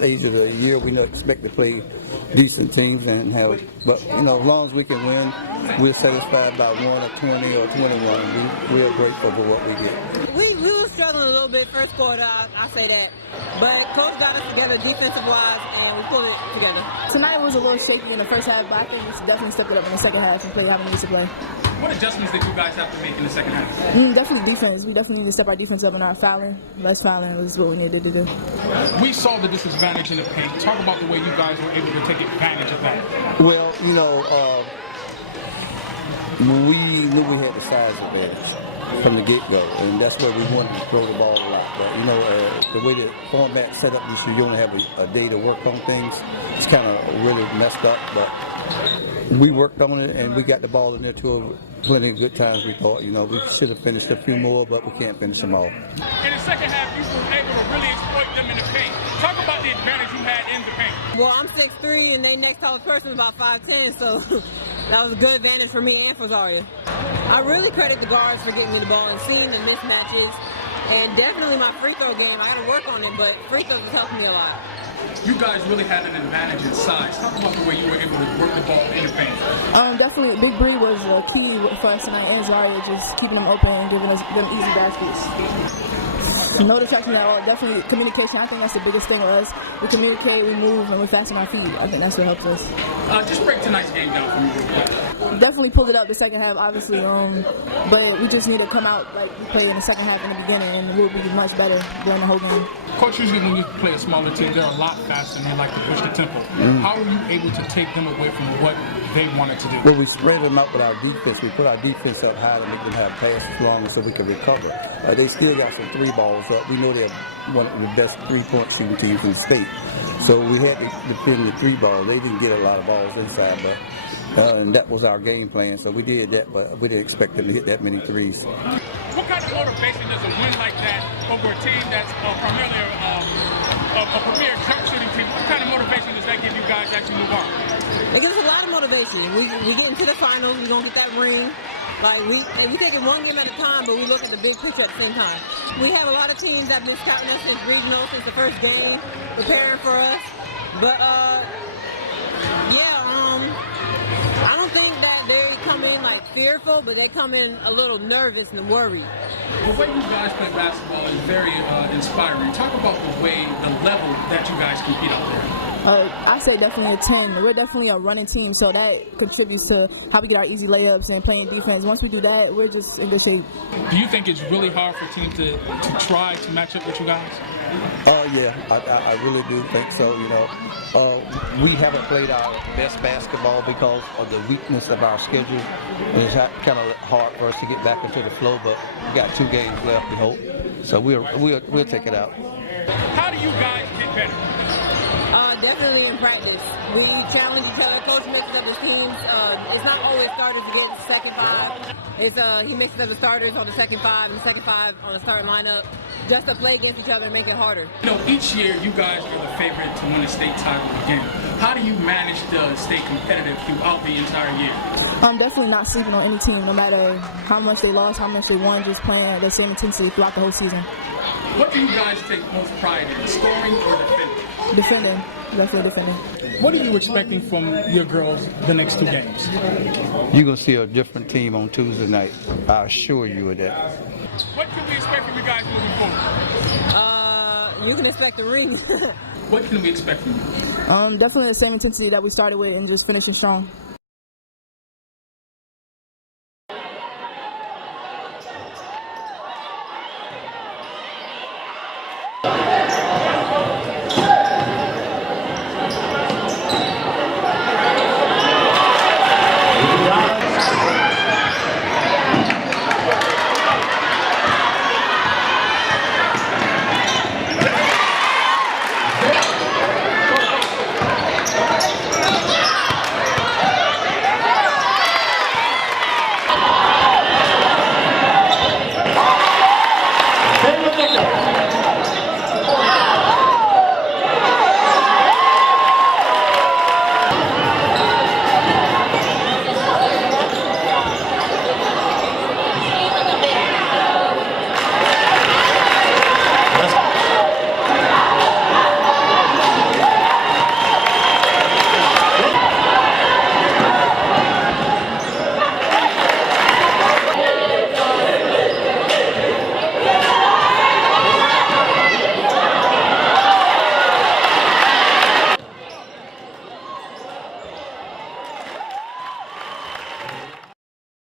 stage of the year. We don't expect to play decent teams and have, but as long as we can win, we're satisfied by 1 or 20 or 21. We're grateful for what we get. We were struggling a little bit first quarter, I say that. But Coach got us together defensive-wise, and we pulled it together. Tonight was a little shaky in the first half, but I think we should definitely step it up in the second half and play how we need to play. What adjustments did you guys have to make in the second half? Definitely defense. We definitely need to step our defense up and our fouling. Less fouling is what we needed to do. We saw the disadvantage in the paint. Talk about the way you guys were able to take advantage of that. Well, we knew we had the size advantage from the get-go, and that's where we wanted to throw the ball a lot. But, the way the format set up this year, you only have a day to work on things. It's kind of really messed up, but we worked on it, and we got the ball in there to plenty of good times. We thought, we should have finished a few more, but we can't finish them all. In the second half, you were able to really exploit them in the paint. Talk about the advantage you had in the paint. Well, I'm 6'3", and they next tallest person is about 5'10", so that was a good advantage for me and for Zaria. I really credit the guards for getting me the ball and seeing the mismatches, and definitely my free throw game. I had to work on it, but free throws helped me a lot. You guys really had an advantage in size. Talk about the way you were able to work the ball in the paint. Definitely, Big Bree was a key for us tonight, and Zaria just keeping them open and giving us them easy baskets. No deception at all. Definitely communication. I think that's the biggest thing with us. We communicate, we move, and we fasten our feet. I think that's what helps us. Just break tonight's game down for me. Definitely pulled it up the second half, obviously. But we just need to come out like we played in the second half in the beginning, and we'll be much better during the whole game. Coach, usually when you play a smaller team, they're a lot faster and they like to push the tempo. How are you able to take them away from what they wanted to do? Well, we spread them out with our defense. We put our defense up high to make them have passes longer so we can recover. They still got some three balls up. We know they're one of the best three-point shooting teams in the state. So we had to defend the three ball. They didn't get a lot of balls inside, but and that was our game plan. So we did that, but we didn't expect them to hit that many threes. What kind of motivation does a win like that over a team that's primarily a premier jump shooting team? What kind of motivation does that give you guys to actually move on? It gives us a lot of motivation. We get into the finals. We're going to get that ring. We take it one game at a time, but we look at the big picture at the same time. We have a lot of teams that have been scouting us since regional, since the first game, preparing for us. But, I don't think that they come in fearful, but they come in a little nervous and worried. The way you guys play basketball is very inspiring. Talk about the level that you guys compete out there. I say definitely a 10. We're definitely a running team, so that contributes to how we get our easy layups and playing defense. Once we do that, we're just in good shape. Do you think it's really hard for teams to try to match up with you guys? Yeah, I really do think so. We haven't played our best basketball because of the weakness of our schedule. It's kind of hard for us to get back into the flow, but we got 2 games left, we hope. So we'll take it out. How do you guys get better? Definitely in practice. We challenge each other. Coach mixes up his teams. It's not always starters to get the second 5. He mixes up the starters on the second 5 and the second 5 on the starting lineup just to play against each other and make it harder. Each year you guys are the favorite to win a state title again. How do you manage to stay competitive throughout the entire year? I'm definitely not sleeping on any team, no matter how much they lost, how much they won, just playing at the same intensity throughout the whole season. What do you guys take most pride in, scoring or defending? Defending. Definitely defending. What are you expecting from your girls the next 2 games? You're going to see a different team on Tuesday night. I assure you of that. What can we expect from you guys moving forward? You can expect a ring. What can we expect from you? Definitely the same intensity that we started with and just finishing strong.